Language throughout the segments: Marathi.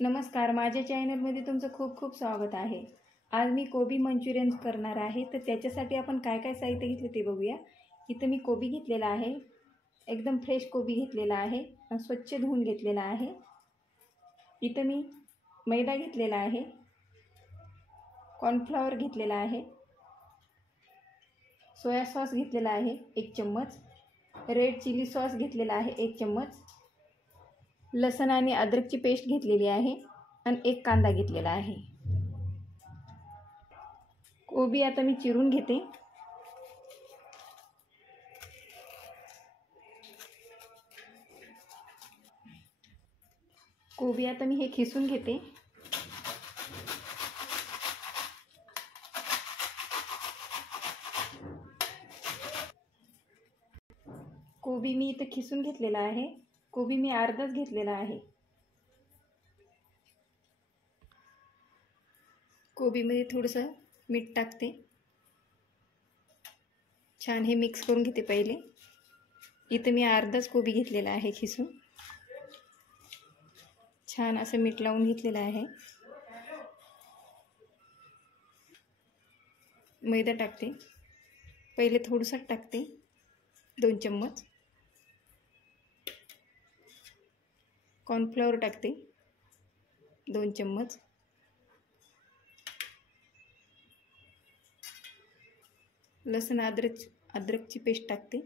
नमस्कार, माझ्या चॅनलमध्ये तुमचं खूप खूप स्वागत आहे। आज मी कोबी मंचुरियन करणार आहे। तर त्याच्यासाठी आपण काय काय साहित्य घेतले ते बघूया। इथं मी कोबी घेतलेला आहे, एकदम फ्रेश कोबी घेतलेला आहे, स्वच्छ धुवून घेतलेला आहे। इथं मी मैदा घेतलेला आहे, कॉर्नफ्लॉवर घेतलेला आहे, सोया सॉस घेतलेला आहे 1 चम्मच, रेड चिली सॉस घेतलेला आहे 1 चम्मच, लसण आणि अद्रकची पेस्ट घेतलेली आहे आणि 1 कांदा घेतलेला आहे। कोबी आता मी चिरून घेते। कोबी आता मी हे खिसून घेते। कोबी मी इथे खिसून घेतलेला आहे। कोबी मी अर्धाच घेतलेला आहे। कोबीमध्ये थोडंसं मीठ टाकते, छान हे मिक्स करून घेते पहिले। इथे मी अर्धाच कोबी घेतलेला आहे खिसून, छान असं मीठ लावून घेतलेलं आहे। मैदा टाकते, पहिले थोडंसं टाकते 2 चम्मच, कॉर्नफ्लॉवर टाकते 2 चम्मच, लसण अद्रकची पेस्ट टाकते,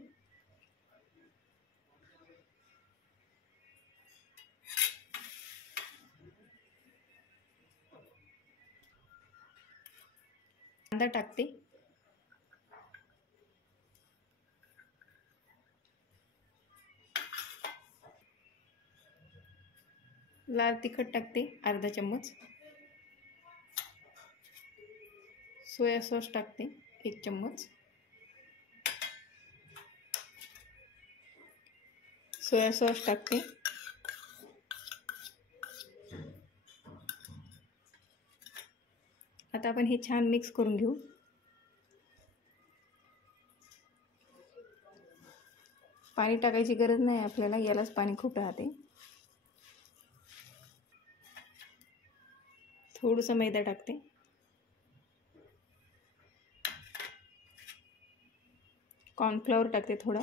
कांदा टाकते, लाल तिखट टाकते अर्धा चम्मच, सोया सॉस टाकते 1 चम्मच, सोया सॉस टाकते, आता आपण हे छान मिक्स करून घेऊ। पाणी टाकायची गरज नाही आपल्याला, यालाच पाणी खूप राहते। थोडंसं मैदा टाकते, कॉर्नफ्लॉवर टाकते थोडा,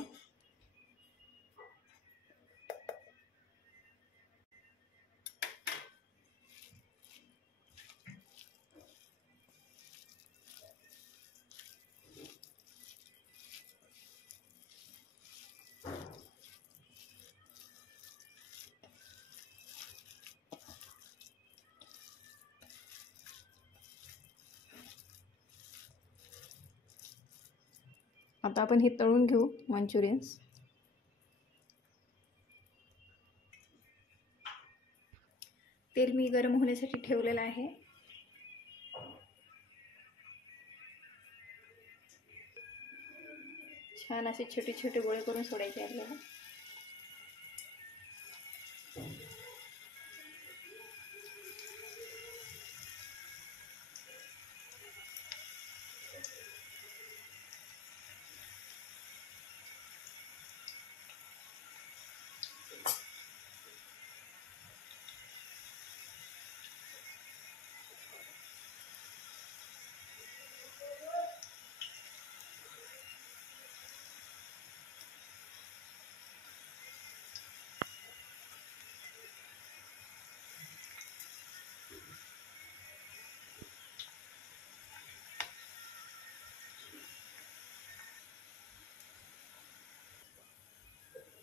आता आपण हे तळून घेऊ मंचुरियन्स। तेल मी गरम होण्यासाठी ठेवलेलं आहे। छान असे छोटे छोटे गोळे करून सोडायचे आपल्याला।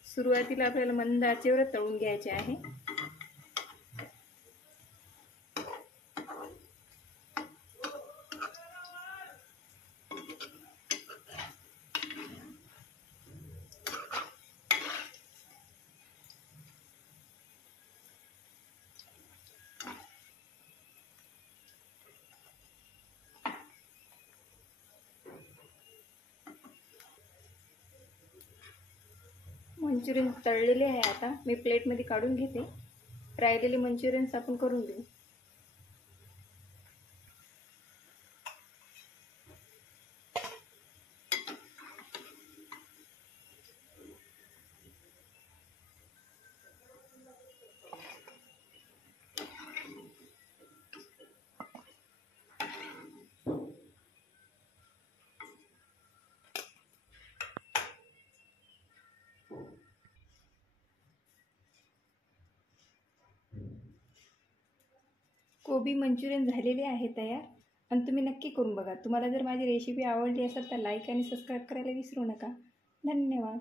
सुरुवातीला आपल्याला मंद आचेवर तळून घ्यायचे आहे। मंचुरियन तळलेले आहे। आता मी प्लेटमध्ये काढून घेते। राहिलेले मंचुरियन्स आपण करून घेऊ। कोबी मंचुरियन झालेले आहे तयार आणि तुम्ही नक्की करून बघा. तुम्हाला जर माझी रेसिपी आवडली असेल तर लाईक आणि सबस्क्राईब करायला विसरू नका. धन्यवाद.